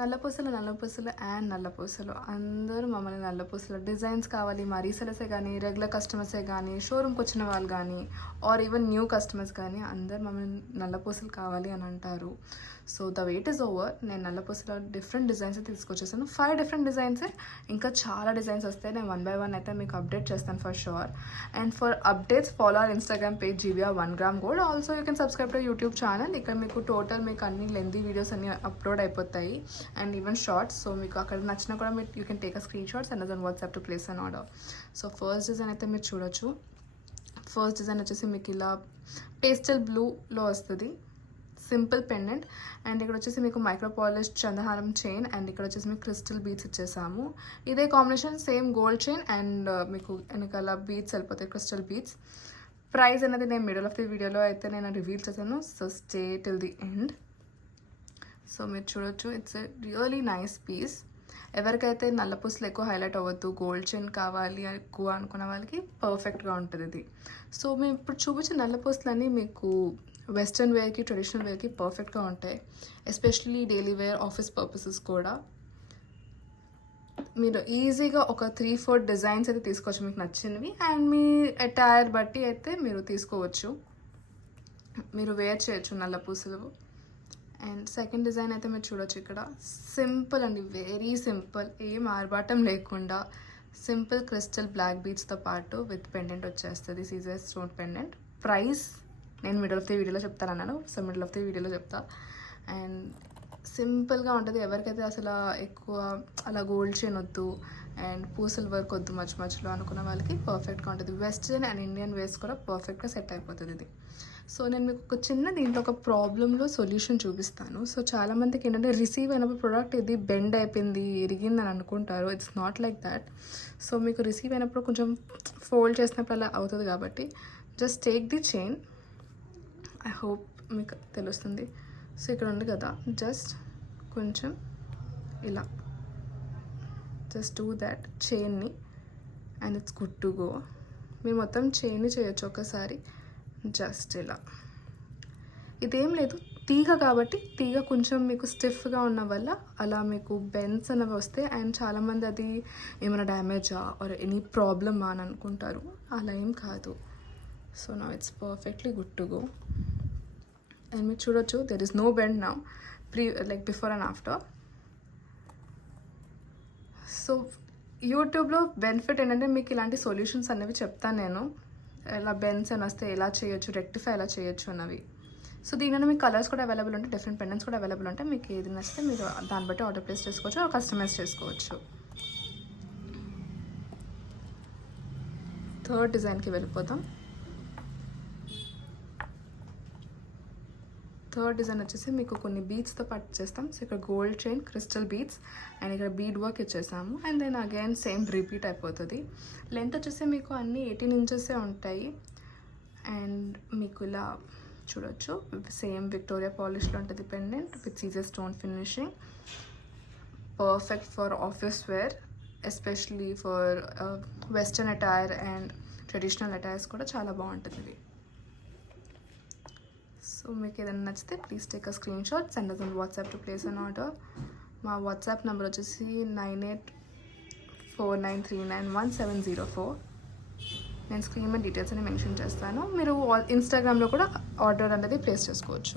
నల్లపూసలు and నల్లపూసలు అందరూ మమ్మల్ని నల్లపూసలు designs కావాలి, మా రీసెలర్సే కానీ, రెగ్యులర్ కస్టమర్సే కానీ, షోరూమ్కి వచ్చిన వాళ్ళు కానీ, ఆర్ ఈవెన్ న్యూ కస్టమర్స్ కానీ అందరు మమ్మల్ని నల్లపూసలు కావాలి అని అంటారు. So the wait is over. నేను నల్లపూసలో డిఫరెంట్ డిజైన్స్ తీసుకొచ్చేసాను. 5 డిఫరెంట్ డిజైన్సే. ఇంకా చాలా డిజైన్స్ వస్తాయి. నేను 1 by 1 అయితే మీకు అప్డేట్ చేస్తాను for sure. And for updates follow our Instagram page జీవియా 1 gram gold. Also you can subscribe to YouTube channel. ఇక్కడ మీకు టోటల్ మీకు అన్ని లెంతీ వీడియోస్ అన్ని అప్లోడ్ అయిపోతాయి అండ్ ఈవెన్ షార్ట్స్. సో మీకు అక్కడ నచ్చినా కూడా మీరు you can take a screenshots and then WhatsApp to place an order. So first design అయితే మీరు చూడొచ్చు. ఫస్ట్ డిజైన్ వచ్చేసి మీకు ఇలా పేస్టల్ బ్లూలో వస్తుంది, సింపుల్ పెండెంట్. అండ్ ఇక్కడ వచ్చేసి మీకు మైక్రో పాలిష్ చంద్రహారం చైన్ అండ్ ఇక్కడ వచ్చేసి మీకు క్రిస్టల్ బీట్స్ ఇచ్చేసాము. ఇదే combination same gold chain and మీకు వెనకాల బీట్స్ వెళ్ళిపోతాయి, క్రిస్టల్ బీట్స్. ప్రైస్ అనేది నేను మిడిల్ ఆఫ్ ది వీడియోలో అయితే నేను రివీల్ చేశాను. So stay till the end. So మీరు చూడొచ్చు, it's a really nice piece. ఎవరికైతే నల్లపూసలు ఎక్కువ హైలైట్ అవ్వద్దు, గోల్డ్ చైన్ కావాలి ఎక్కువ అనుకున్న వాళ్ళకి పర్ఫెక్ట్గా ఉంటుంది ఇది. సో మేము ఇప్పుడు చూపించిన నల్లపూసలన్నీ మీకు వెస్ట్రన్ వేర్కి, ట్రెడిషనల్ వేర్కి పర్ఫెక్ట్గా ఉంటాయి. Especially daily wear, office purposes కూడా. మీరు ఈజీగా ఒక 3-4 డిజైన్స్ అయితే తీసుకోవచ్చు మీకు నచ్చినవి. అండ్ మీ అటైర్ బట్టి అయితే మీరు తీసుకోవచ్చు, మీరు వేర్ చేయొచ్చు నల్లపూసలు. అండ్ సెకండ్ డిజైన్ అయితే మీరు చూడొచ్చు. ఇక్కడ సింపుల్ అండి, వెరీ సింపుల్, ఏం ఆర్భాటం లేకుండా సింపుల్ క్రిస్టల్ బ్లాక్ బీడ్స్తో పాటు విత్ పెండెంట్ వచ్చేస్తుంది, సీజర్ స్టోన్ పెండెంట్. ప్రైస్ నేను మిడిల్ ఆఫ్ ది వీడియోలో చెప్తానన్నాను, సో మిడిల్ ఆఫ్ ది వీడియోలో చెప్తా. అండ్ సింపుల్గా ఉంటుంది. ఎవరికైతే అసలు ఎక్కువ అలా గోల్డ్ చైన్ వద్దు అండ్ పూసల వర్క్ వద్దు మధ్యలో అనుకున్న వాళ్ళకి పర్ఫెక్ట్గా ఉంటుంది. వెస్ట్రన్ అండ్ ఇండియన్ వేస్ కూడా పర్ఫెక్ట్గా సెట్ అయిపోతుంది ఇది. సో నేను మీకు ఒక చిన్న దీంట్లో ఒక ప్రాబ్లంలో సొల్యూషన్ చూపిస్తాను. సో చాలామందికి ఏంటంటే రిసీవ్ అయినప్పుడు ప్రోడక్ట్ ఇది బెండ్ అయిపోయింది, ఇరిగిందని అనుకుంటారు. It's not like that. So మీకు రిసీవ్ అయినప్పుడు కొంచెం ఫోల్డ్ చేసినప్పుడు అలా అవుతుంది కాబట్టి just take the chain. I hope మీకు తెలుస్తుంది. సో ఇక్కడ ఉంది కదా, జస్ట్ కొంచెం ఇలా జస్ట్ డూ దాట్ చైన్ని and it's good to go. మీరు మొత్తం చైన్ని చేయొచ్చు ఒకసారి, జస్ట్ ఇలా. ఇదేం లేదు, తీగ కాబట్టి తీగ కొంచెం మీకు స్టిఫ్గా ఉన్న వల్ల అలా మీకు బెన్స్ అనేవి వస్తాయి. అండ్ చాలామంది అది ఏమైనా డ్యామేజా ఆర్ ఎనీ ప్రాబ్లమా అని అనుకుంటారు. అలా ఏం కాదు. So now it's perfectly good to go. And మీరు చూడొచ్చు, there is no bend now, like before and after. So యూట్యూబ్లో బెనిఫిట్ ఏంటంటే మీకు ఇలాంటి సొల్యూషన్స్ అనేవి చెప్తాను నేను, ఎలా బెన్స్ అని వస్తే ఎలా చేయొచ్చు, రెక్టిఫై ఎలా చేయొచ్చు అన్నవి. సో దీనిలో మీకు కలర్స్ కూడా అవైలబుల్ ఉంటాయి, డిఫరెంట్ పెండెంట్స్ కూడా అవైలబుల్ ఉంటాయి. మీకు ఏది నచ్చితే మీరు దాన్ని బట్టి ఆర్డర్ ప్లేస్ చేసుకోవచ్చు, కస్టమైజ్ చేసుకోవచ్చు. థర్డ్ డిజైన్కి వెళ్ళిపోతాం. థర్డ్ డిజైన్ వచ్చేసి మీకు కొన్ని బీడ్స్తో పాటు చేస్తాం. సో ఇక్కడ gold chain, crystal beads and ఇక్కడ బీడ్ వర్క్ ఇచ్చేసాము. And then again same repeat అయిపోతుంది. లెంత్ వచ్చేసి మీకు అన్నీ 18 inches ఉంటాయి. అండ్ మీకు ఇలా చూడొచ్చు, సేమ్ విక్టోరియా పాలిష్లో ఉంటుంది pendant with Caesar stone finishing. Perfect for office wear, especially for western attire and traditional attires కూడా చాలా బాగుంటుంది. సో మీకు ఏదైనా నచ్చితే please take a screenshot, send us on WhatsApp to place an order. మా WhatsApp number వచ్చేసి 9849391704. నేను screen మీద డీటెయిల్స్ అని మెన్షన్ చేస్తాను. మీరు ఇన్స్టాగ్రామ్లో కూడా ఆర్డర్ అనేది ప్లేస్ చేసుకోవచ్చు.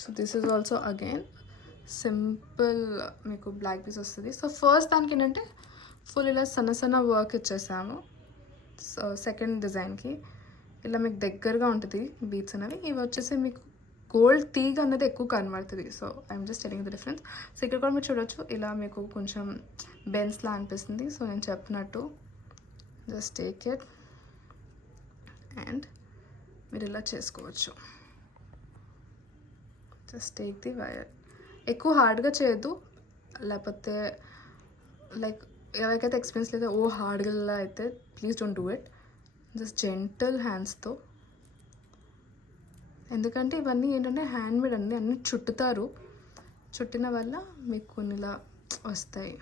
So this is also again simple మీకు బ్లాక్ పీస్ వస్తుంది. సో ఫస్ట్ దానికి ఏంటంటే ఫుల్ ఇలా సన్న వర్క్ ఇచ్చేసాము. సో సెకండ్ డిజైన్కి ఇలా మీకు దగ్గరగా ఉంటుంది బీట్స్ అనేవి. ఇవి వచ్చేసి మీకు గోల్డ్ తీగ అనేది ఎక్కువ కనబడుతుంది. So I'm just telling the difference. So ఇక్కడ కూడా మీరు చూడొచ్చు, ఇలా మీకు కొంచెం బెన్స్లా అనిపిస్తుంది. సో నేను చెప్పినట్టు జస్ట్ టేక్ ఇట్ అండ్ మీరు ఇలా చేసుకోవచ్చు. Just take the wire. ఎక్కువ హార్డ్గా చేయొద్దు, లేకపోతే లైక్ ఎవరికైతే ఎక్స్పీరియన్స్ లేదో ఓ హార్డ్గా అయితే please don't do it. Just gentle హ్యాండ్స్తో, ఎందుకంటే ఇవన్నీ ఏంటంటే హ్యాండ్మేడ్ అండి, అన్నీ చుట్టుతారు. చుట్టిన వల్ల మీకు కొన్ని ఇలా వస్తాయి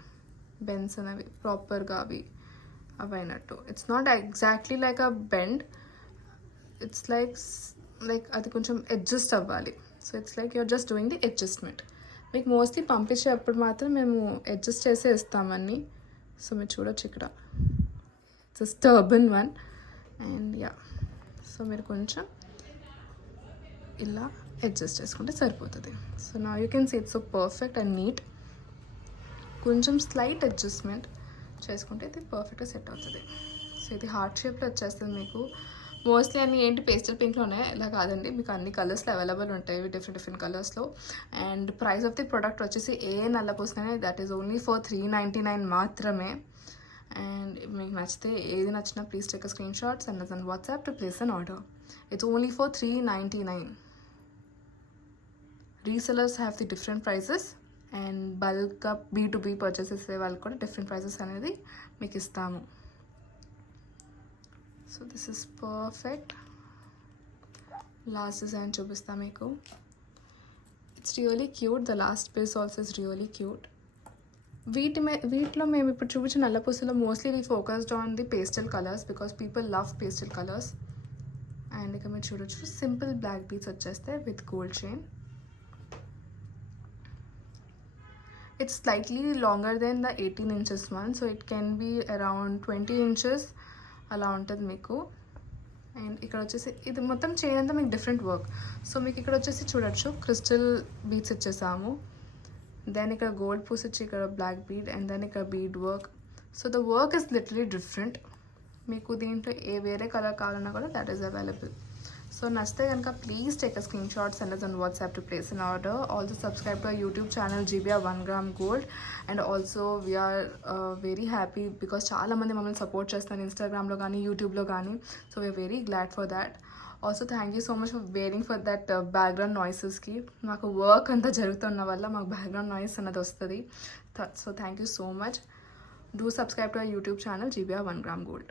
బెన్స్ అనేవి ప్రాపర్గా అవి అయినట్టు. It's not exactly like a bend, it's like like అది కొంచెం అడ్జస్ట్ అవ్వాలి. So it's like you're just doing the adjustment. మీకు మోస్ట్లీ పంపించేటప్పుడు మాత్రం మేము అడ్జస్ట్ చేసే ఇస్తామని. సో మీరు చూడొచ్చు ఇక్కడ just urban one. And yeah, so మీరు కొంచెం ఇలా అడ్జస్ట్ చేసుకుంటే సరిపోతుంది. సో నా you can see it's so perfect and neat. కొంచెం స్లైట్ అడ్జస్ట్మెంట్ చేసుకుంటే ఇది పర్ఫెక్ట్గా సెట్ అవుతుంది. సో ఇది హార్ట్ షేప్లో వచ్చేస్తుంది మీకు. మోస్ట్లీ అన్ని ఏంటి పేస్టల్ పింక్లోనే, ఇలా కాదండి, మీకు అన్ని కలర్స్లో అవైలబుల్ ఉంటాయి, డిఫరెంట్ కలర్స్లో. And price of the product వచ్చేసి ఏ నల్లపూసనే దట్ ఈస్ ఓన్లీ ఫర్ 399 మాత్రమే. అండ్ మీకు నచ్చితే ఏది నచ్చినా please take a screenshot, send us on WhatsApp to place an order. It's only for 399. Resellers have the different prices and బల్క్గా B2B purchases వాళ్ళకి కూడా different prices అనేది మీకు ఇస్తాము. So this is perfect. Last design చూపిస్తాను మీకు. It's really cute. The last piece also is really cute. వీటిలో మేము ఇప్పుడు చూపించిన నల్లపూసలో mostly we focused on the pastel colours because people love pastel colours. And ఇక మీరు చూడొచ్చు సింపుల్ బ్లాక్ బీడ్స్ వచ్చేస్తే with gold chain. It's slightly longer than the 18 inches one, so it can be around 20 inches అలా ఉంటుంది మీకు. And ఇక్కడ వచ్చేసి ఇది మొత్తం చైన్ అంతా మీకు డిఫరెంట్ వర్క్. సో మీకు ఇక్కడ వచ్చేసి చూడొచ్చు క్రిస్టల్ బీడ్స్ ఇచ్చేసాము. దెన్ ఇక్కడ గోల్డ్ పూస్ ఇచ్చి ఇక్కడ బ్లాక్ బీడ్ అండ్ దెన్ ఇక్కడ bead work. So the work is literally different. మీకు దీంట్లో ఏ వేరే కలర్ కావాలన్నా కూడా దట్ ఈస్ అవైలబుల్. సో నచ్చితే కనుక please take a screenshot, send us on WhatsApp to place an order. Also subscribe to our YouTube channel GBR 1 gram gold. And also we are very happy because చాలా మంది మమ్మల్ని support చేస్తారు ఇన్స్టాగ్రామ్లో కానీ యూట్యూబ్లో కానీ. So we are very glad for that. Also thank you so much for bearing for that background నాయిసెస్కి. మాకు వర్క్ అంతా జరుగుతున్న వల్ల మాకు బ్యాక్గ్రౌండ్ నాయిస్ అన్నది వస్తుంది. So thank you so much. Do subscribe to our YouTube channel GBR 1 gram gold.